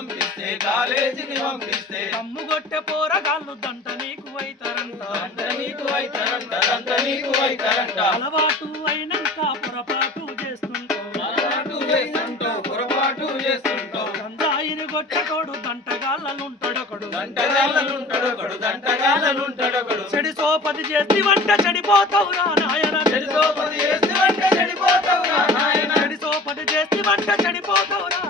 పంపిస్తే కాలేజీకి పంపిస్తే. కమ్ము కొట్టే పోరగాళ్ళు దంట నీకు అయితారంట. దంత నీకు అయితారంట నీకు అయితారంట. అలవాటు అయినాక పొరపాటు చేస్తుంటావు. పొరపాటు చేస్తుంటావు పొరపాటు చేస్తుంటావు. గంజాయిని కొట్టేటోడు దంటగాళ్ళలుంటాడొకడు దంటగాళ్ళనుంటాడొకడు దంటగాళ్ళనుంటాడొకడు. చెడి సోపది చేసి వంట చెడిపోతావురా నాయన. చెడు సోపది చేసి వంట చెడిపోతావురా నాయన. చెడి సోపది చేసి వంట చెడిపోతావురా నాయన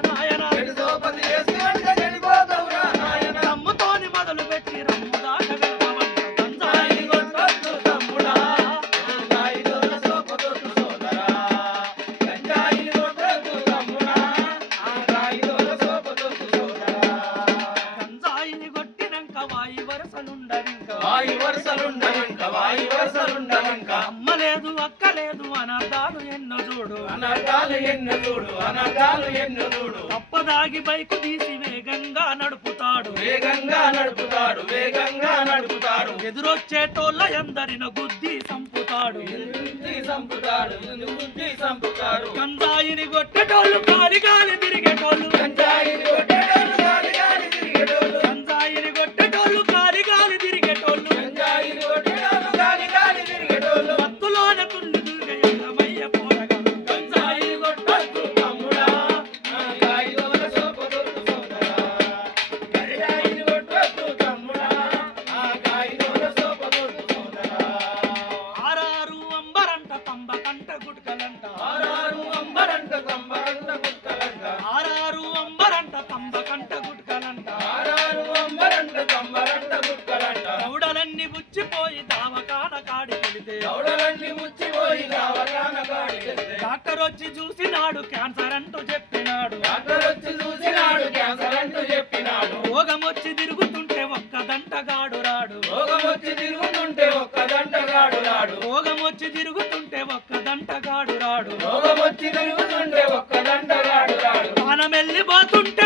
కొట్టినాక వాయి వరసలుండవింక వాయి వరుసలుండవింక వాయి వరుసలుండవింక అమ్మ లేదు అక్క లేదు అనర్థాలు ఎన్నో చూడు. అనర్థాలు ఎన్ను చూడు అనర్థాలు ఎన్ను చూడు. అప్పదాగి బైకు తీసి వేగంగా నడుపుతాడు. వేగంగా నడుపుతాడు వేగంగా నడుపుతాడు. ఎదురొచ్చేటోళ్ళ ఎందరిన గుద్ది సంపుతాడు సంపుతాడు బుద్ధి సంపుతాడు గంజాయిని కొట్టేటోళ్ళు గాలి గాలి తిరిగేటోళ్ళు డాక్టర్ వచ్చి చూసినాడు క్యాన్సర్ అంటూ చెప్పినాడు. డాక్టర్ వచ్చి చూసినాడు క్యాన్సర్ అంటూ చెప్పినాడు. రోగం వచ్చి తిరుగుతుంటే ఒక్క దంట గాడు రాడు. రోగం వచ్చి తిరుగుతుంటే ఒక్క దంటగాడు రాడు. రోగం వచ్చి తిరుగుతుంటే ఒక్క దంటగాడు రాడు. రోగం వచ్చి తిరుగుతుంటే ఒక్క దంట గాడు రాడు. మనం వెళ్ళిపోతుంటే